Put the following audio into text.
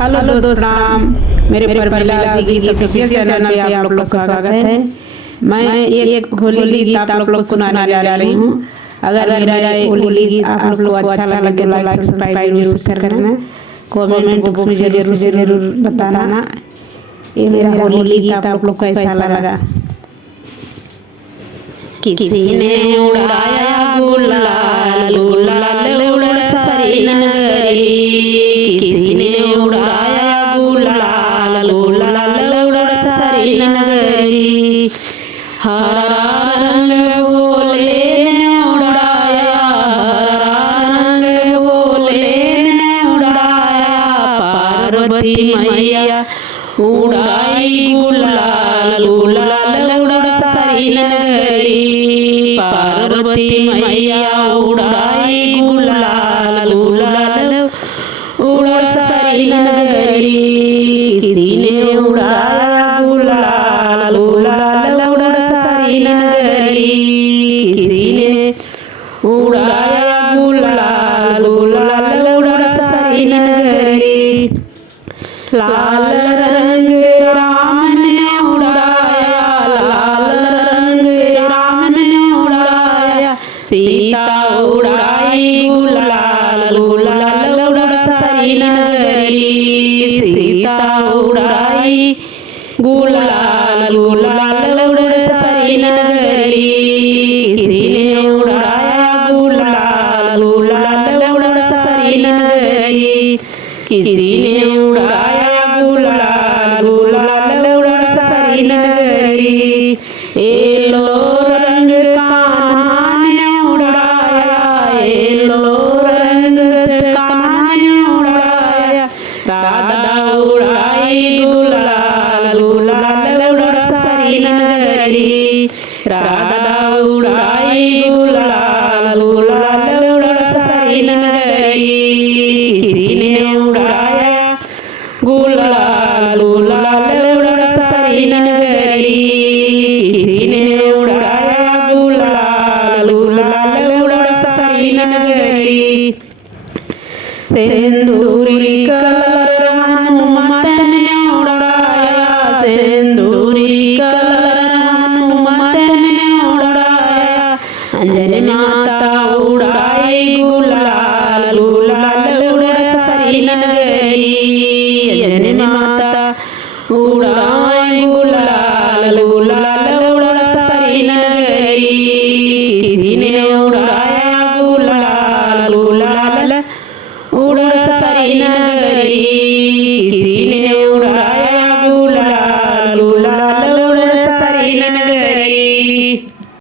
Hello दोस्तों, मेरे परिवार की गीत चैनल पे आप लोग का स्वागत है। मैं एक होली गीत आप लोग को सुनाने जा रही हूँ। अगर मेरा होली गीत आप लोग को अच्छा लगे तो लाइक सब्सक्राइब जरूर करना, कमेंट बॉक्स में जरूर बताना ये मेरा होली गीत आप लोग को कैसा लगा। किसी ने उड़ाया गुलाल गुलाल उड़ा सारी नगरी, किसी ने उड़ाया गुलाल गुलाल उड़ा सारी नगरी। हरा रंग बोले ने उड़ाया, हरा रंग बोले ने उड़ाया, पार्वती मैया उड़ाई गुलाल गुलाल उड़ा सारी नगरी। पार्वती मैया उड़ाई गुलाल गुलाल उड़ा सारी नगरी। किसी ने उड़ाया गुलाल गुलाल उड़ा सारी नगरी, किसी ने उड़ाया गुलाल गुलाल उड़ा सारी नगरी। लाल रंग राम ने उड़ाया, लाल रंग राम ने उड़ाया, सीता उड़ाई गुलाल गुलाल उड़ा सारी नगरी। सीता उड़ाई गुलाल गुलाल उड़ा सारी नगरी। किसी ने उड़ाया गुलाल गुलाल उड़ा सारी नगरी, किसी ने उड़ाया गुलाल गुलाल उड़ा सारी नगरी। एलो रंग कान्हा ने उड़ाया, एलो रंग कान्हा ने उड़ाया, राधा उड़ाई गुलाल गुलाल उड़ा सारी नगरी। राधा उड़ाई गुलाल गुलाल उड़ा सारी नगरी। किसी ने उड़ाया गुलाल गुलाल उड़ा सारी नगरी, किसी ने उड़ाया गुलाल गुलाल उड़ा सारी नगरी। सिंदूरी कलर हनुमत ने उड़ाया, सिंदूरी कलर हनुमत ने उड़ाया, अंजनी माता उड़ाई गुलाल गुलाल उड़ा सारी नगरी। अंजनी माता उड़ाई गुलाल गुलाल उड़ा सारी नगरी। किसी ने उड़ाया गुलाल गुलाल उड़ा सारी नगरी, किसी ने उड़ाया गुलाल गुलाल उड़ा सारी नगरी।